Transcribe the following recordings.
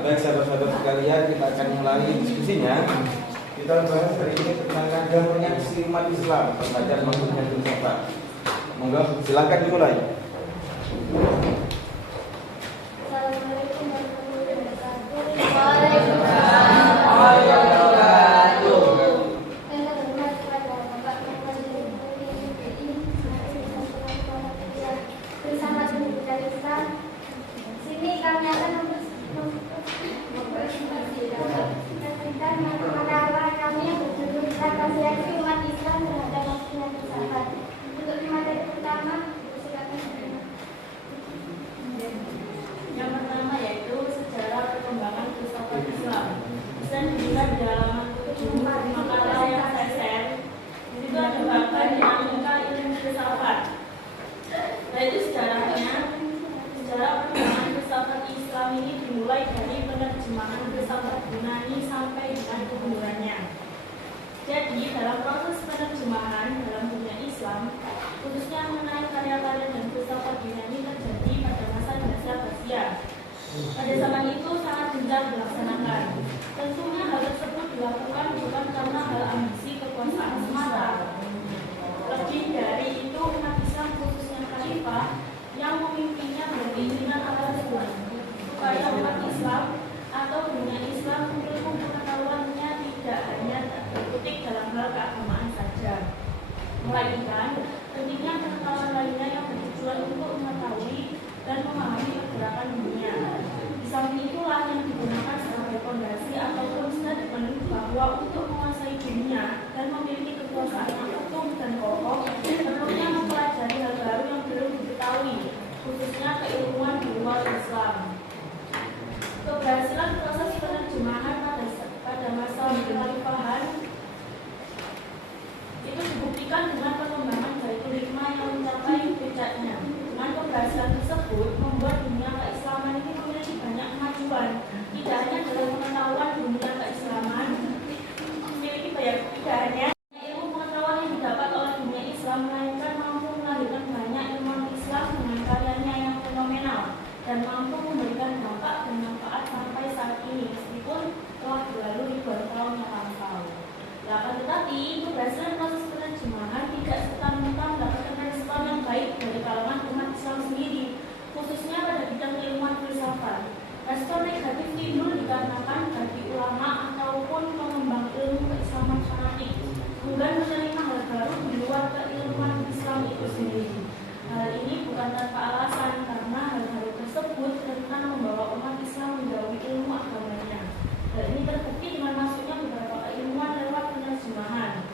Baik sahabat-sahabat sekalian, kita akan mulai diskusinya. Kita bahas hari ini tentang ragam reaksi umat Islam terhadap masuknya filsafat. Monggo, silakan dimulai. Assalamualaikum warahmatullahi wabarakatuh. Saya hormat kepada Bapak Presiden Republik Indonesia bersama Pendidikan Islam. Sini kami akan mempresentasikan makalah kami yang berjudul Reaksi Umat Islam terhadap masuknya filsafat. Untuk materi pertama, silakan. Yang pertama yaitu sejarah perkembangan filsafat Islam. Bisa dilihat di halaman 7 makalah yang saya share. Di situ ada bagian dinamika ilmu filsafat. Yaitu sejarahnya, sejarah perkembangan filsafat Islam ini dimulai dari penerjemahan filsafat Yunani sampai dengan kemundurannya. Jadi dalam proses penerjemahan dalam dunia Islam, khususnya mengenai karya-karya dan filsafat Yunani terjadi pada masa dinasti Abbasiyah. Pada zaman itu sangat gencar dilaksanakan. Tentunya hal tersebut dilakukan bukan karena hal ambisi kekuasaan semata. Lebih dari itu, umat Islam khususnya khalifah yang memimpinnya berkeinginan agar supaya umat Islam atau dunia Islam ilmu pengetahuannya tidak hanya terkutik dalam hal keagamaan saja, melainkan pentingnya pengetahuan lainnya yang bertujuan untuk mengetahui dan memahami pergerakan dunia. Di samping itulah yang digunakan sebagai fondasi ataupun statement bahwa untuk menguasai dunia dan memiliki kekuasaan yang utuh dan kokoh, perlunya mempelajari hal baru yang belum diketahui, khususnya keilmuan di luar Islam. Keberhasilan proses penerjemahan pada masa kekhalifahan itu dibuktikan dengan perkembangan Baitul Hikmah yang mencapai puncaknya. Dengan keberhasilan tersebut membuat dunia keislaman ini memiliki banyak kemajuan, tidak hanya dalam pengetahuan dunia keislaman, tidak hanya ilmu pengetahuan yang didapat oleh dunia Islam, melainkan mampu melahirkan banyak ilmuwan Islam dengan karyanya yang fenomenal dan mampu memberikan dampak dan manfaat sampai saat ini meskipun telah berlalu ribuan tahun yang lampau. Akan tetapi, keberhasilan proses penerjemahan tidak serta-merta mendapatkan respon yang baik dari kalangan umat Islam sendiri, khususnya pada bidang keilmuan filsafat. Respon negatif timbul dikarenakan bagi ulama ataupun pengembang ilmu keislaman fanatik enggan menerima hal baru di luar keilmuan Islam itu sendiri. Hal ini bukan tanpa alasan karena hal-hal tersebut rentan membawa umat Islam menjauhi ilmu agamanya. Hal ini terbukti dengan masuknya beberapa keilmuan lewat penerjemahan.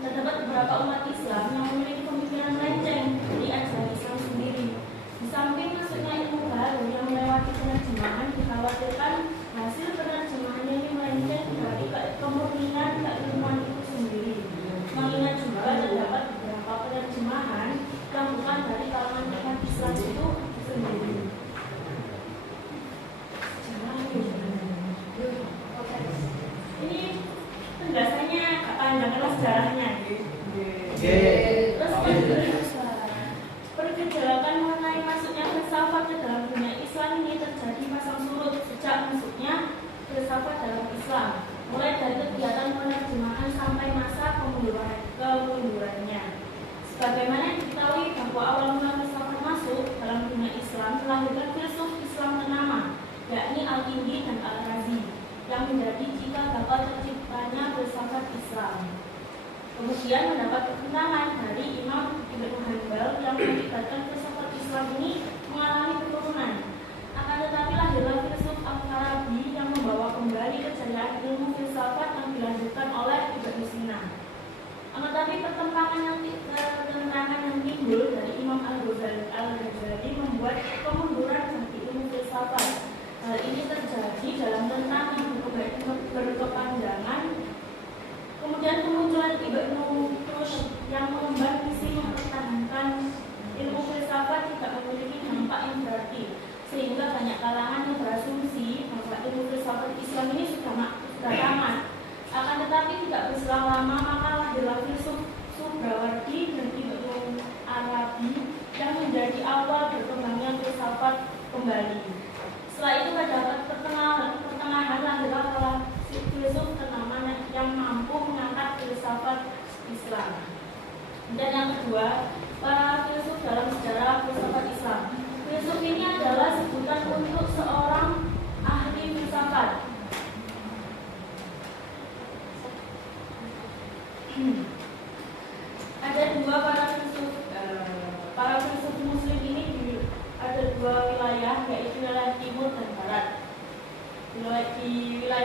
Terdapat beberapa umat Islam yang memiliki pemikiran melenceng dari ajaran Islam sendiri. Di samping masuknya ilmu baru yang melewati penerjemahan, dikhawatirkan hasil penerjemahannya ini melenceng dari kemurnian keilmuan itu sendiri. Mengingat juga terdapat beberapa penerjemahan yang bukan dari kalangan umat Islam itu sendiri. Ini penjelasannya agak panjang karena sejarahnya. Terus pergerakan mengenai masuknya filsafat ke dalam dunia Islam ini terjadi pasang surut sejak masuknya filsafat dalam Islam, mulai dari kegiatan penerjemahan sampai masa kemundurannya. Sebagaimana diketahui bahwa awal mula filsafat masuk dalam dunia Islam melahirkan filsuf Islam ternama, yakni Al-Kindi dan Al-Razi, yang menjadi cikal bakal terciptanya filsafat Islam. Kemudian mendapat pertentangan dari Imam Ibnu Hanbal yang melibatkan filsafat Islam ini mengalami penurunan. Akan tetapi lahirlah filsuf Al-Farabi yang membawa kembali kejayaan ilmu filsafat yang dilanjutkan oleh Ibnu Sina. Akan tetapi pertentangan yang timbul dari Imam Al-Ghazali membuat kemunduran bagi ilmu filsafat. Hal ini terjadi dalam rentang yang berkepanjangan. Kemudian kemunculan Ibnu Rushd yang mengemban misi mempertahankan ilmu filsafat tidak memiliki dampak yang berarti, sehingga banyak kalangan yang berasumsi bahwa ilmu filsafat Islam ini sudah tamat. Akan tetapi tidak berselang lama maka lahirlah filsuf Suhrawardi dan Ibnu Arabi yang menjadi awal berkembangnya filsafat kembali. Setelah itu terdapat pertengahan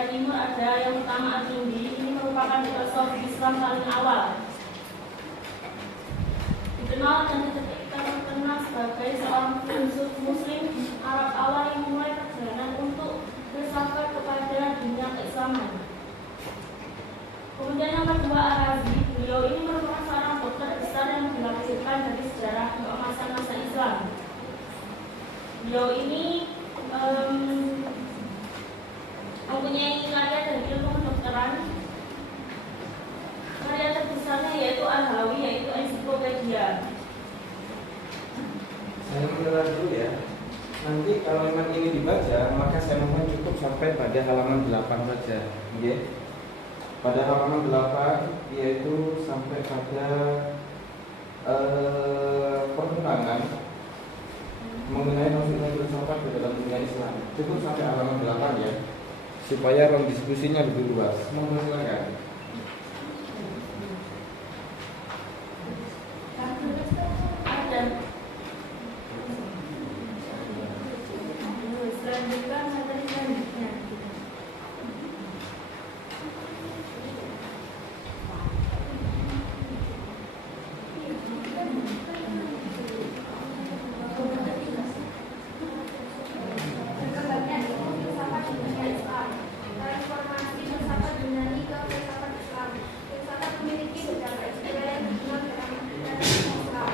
Indonesia Timur ada yang pertama Al-Kindi. Ini merupakan filosofi Islam paling awal. Dikenal dan terkenal sebagai seorang filsuf Muslim Arab awal yang memulai perjalanan untuk bersafar kepada dunia keislaman. Kemudian yang kedua Ar-Razi. Beliau ini merupakan seorang dokter besar yang dilahirkan dari sejarah keemasan masa Islam. Beliau ini mempunyai karya dari ilmu kedokteran. Karya terbesarnya yaitu Al-Hawi, yaitu ensiklopedia. Saya mengulang dulu ya. Nanti kalau memang ini dibaca, maka saya mohon cukup sampai pada halaman 8 saja. Okay? Pada halaman 8 yaitu sampai pada pertentangan mengenai maksudnya filsafat di dalam dunia Islam. Cukup sampai halaman 8 ya, supaya ruang diskusinya lebih luas. Mohon silakan. Selanjutnya materi selanjutnya. Berkembangnya ilmu filsafat di dunia Islam. Transformasi filsafat Yunani ke filsafat Islam. Filsafat memiliki beberapa istilah yang dikenal dalam Islam.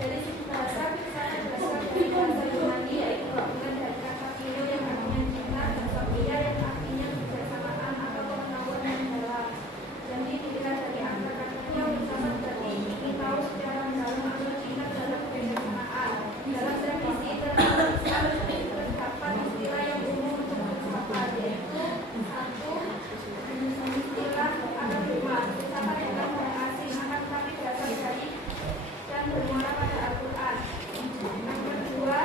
Dari segi bahasa, filsafat berasal dari bahasa Yunani, yaitu gabungan dari kata philo yang artinya cinta dan sophia yang artinya kebersamaan atau pengetahuan yang dalam. Jadi dilihat dari akar katanya, filsafat berarti ingin tahu secara mendalam atau cinta terhadap kebersamaan. Dalam tradisi internasional Islam terdapat istilah yang umum untuk filsafat, yaitu satu istilah agama. Filsafat bukan bahasa asing, akan tetapi berasal dari dan bermuara pada Al-Quran. Yang kedua,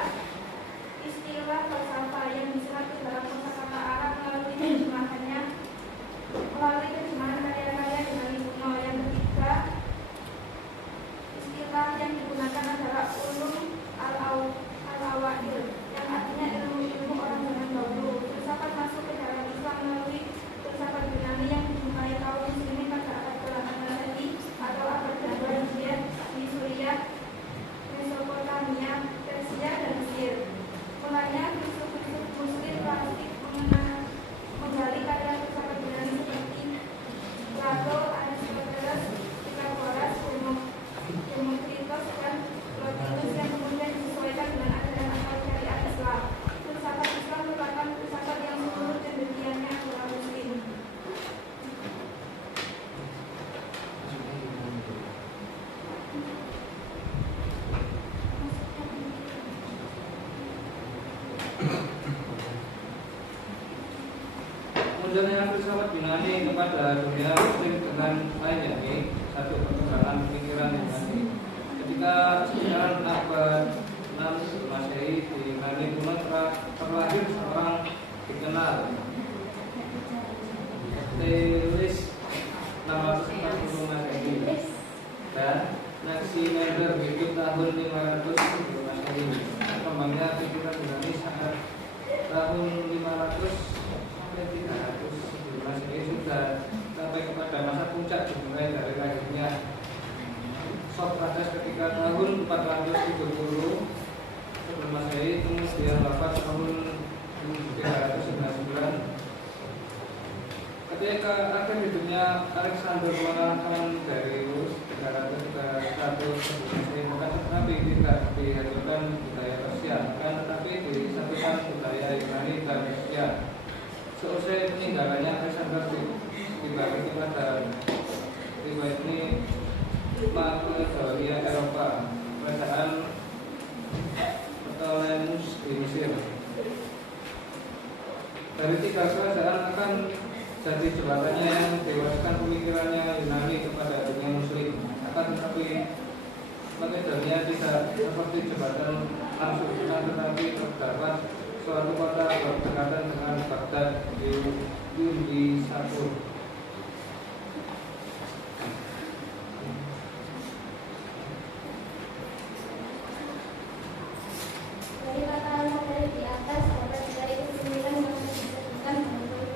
istilah falsafah yang diserap ke dalam kosakata Arab melalui terjemahan karya-karya Yunani kuno. Yang ketiga, istilah yang digunakan adalah ulum al-awail, yang artinya ilmu-ilmu orang zaman dahulu. Filsafat masuk ke dalam Islam melalui filsafat Yunani yang dijumpai kaum muslimin pada abad ke-8 Masehi atau abad ke-2 Hijriah di Suriah, Mesopotamia, Persia, dan Mesir. Mulanya filsuf-filsuf Muslim klasik menggali karya filsafat Yunani seperti Plato, Aristoteles, Pythagoras, Demokritos, dan Plotinus yang kemudian disesuaikan dengan ajaran akal syariat Islam. Filsafat Islam merupakan filsafat yang seluruh cendekiaannya adalah Muslim. Munculnya filsafat Yunani kepada dunia Muslim dengan lainnya ini satu perkembangan pemikiran Yunani. Ketika sekitar abad 6 Masehi di Yunani kuno terlahir seorang dikenal Thales 640 Masehi dan Anaximander hidup tahun 500 Masehi. Perkembangannya pikiran Yunani saat tahun 500 sampai 300 Masehi sudah sampai kepada masa puncak dimulai dari lahirnya Sokrates ketika tahun 470 sebelum Masehi, kemudian wafat tahun 399. Ketika akhir hidupnya Alexander mengalahkan Darius 300 ke 100 sebelum Masehi, maka tetapi tidak dihancurkan budaya Persia, akan tetapi disatukan budaya Yunani dan Persia. Seusai peninggalannya Alexander dibagi kepada riwayat ini Makedonia Eropa, kerajaan Ptolemus di Mesir. Dari tiga kerajaan akan jadi jembatannya yang dewaskan pemikirannya Yunani kepada dunia Muslim. Akan tetapi Makedonia tidak seperti jembatan langsung, tetapi terdapat suatu kota berdekatan dengan Baghdad di Yundisapur. Dari kata materi di atas dapat dari kesimpulan yang disebutkan dalam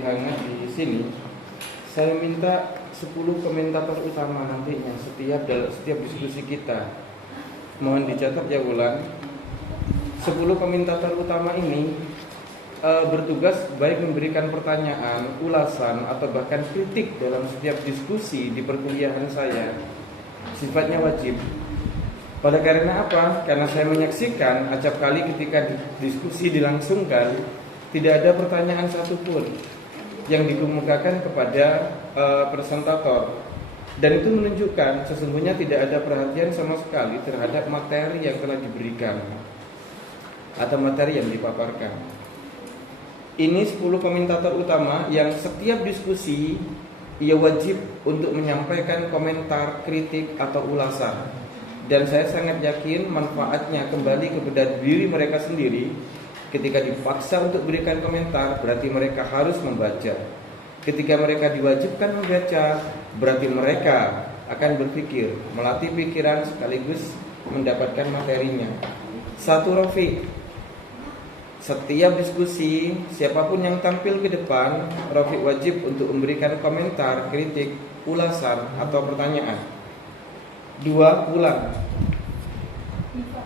lebih hangat di sini, saya minta 10 komentator utama nantinya setiap diskusi kita. Mohon dicatat ya Wulan. 10 komentator utama ini bertugas baik memberikan pertanyaan, ulasan atau bahkan kritik dalam setiap diskusi di perkuliahan saya. Sifatnya wajib. Pada karena apa? Karena saya menyaksikan acap kali ketika diskusi dilangsungkan tidak ada pertanyaan satupun yang dikemukakan kepada presentator, dan itu menunjukkan sesungguhnya tidak ada perhatian sama sekali terhadap materi yang telah diberikan atau materi yang dipaparkan. Ini 10 komentator utama yang setiap diskusi ia wajib untuk menyampaikan komentar, kritik atau ulasan. Dan saya sangat yakin manfaatnya kembali kepada diri mereka sendiri. Ketika dipaksa untuk berikan komentar, berarti mereka harus membaca. Ketika mereka diwajibkan membaca, berarti mereka akan berpikir, melatih pikiran sekaligus mendapatkan materinya. Satu Rafiq, setiap diskusi, siapapun yang tampil ke depan, Rafiq wajib untuk memberikan komentar, kritik, ulasan, atau pertanyaan. 2 Wulan,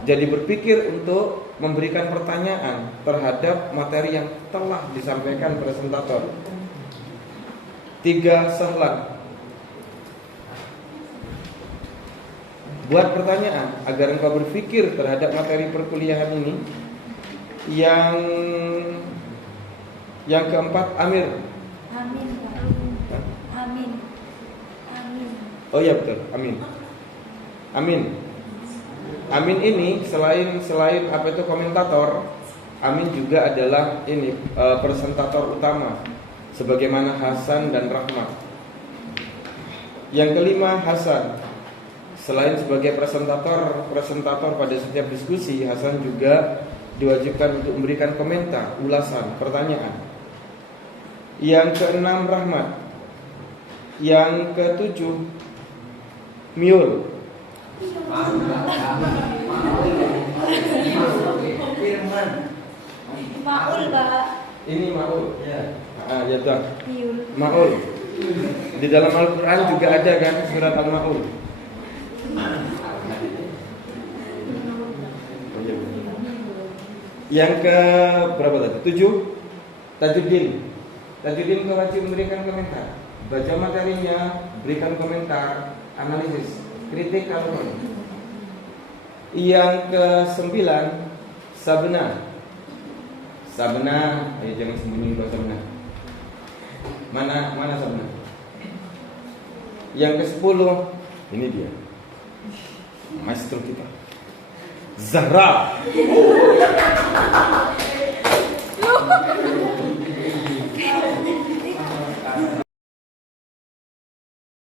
jadi berpikir untuk memberikan pertanyaan terhadap materi yang telah disampaikan presentator. 3 Sahlan, buat pertanyaan agar engkau berpikir terhadap materi perkuliahan ini. Yang keempat Amir. Amin. Amin. Amin. Oh ya betul, Amin. Amin ini selain apa itu komentator, Amin juga adalah ini presentator utama, sebagaimana Hasan dan Rahmat. Yang kelima Hasan, selain sebagai presentator pada setiap diskusi, Hasan juga diwajibkan untuk memberikan komentar, ulasan, pertanyaan. Yang keenam Rahmat. Yang ketujuh Miul. Maul, Pak. Ini Maul. Ya. Ya tuh. Miul. Maul. Di dalam Al-Quran juga ada kan surat Al-Maul. Yang ke berapa tadi? 7 Tajuddin. Tajuddin wajib memberikan komentar, baca materinya, berikan komentar, analisis, kritik kalau mau. Yang ke 9 Sabna. Ayo jangan sembunyi Mbak Sabna. Mana Sabna? Yang ke 10 ini dia, maestro kita, Zahra.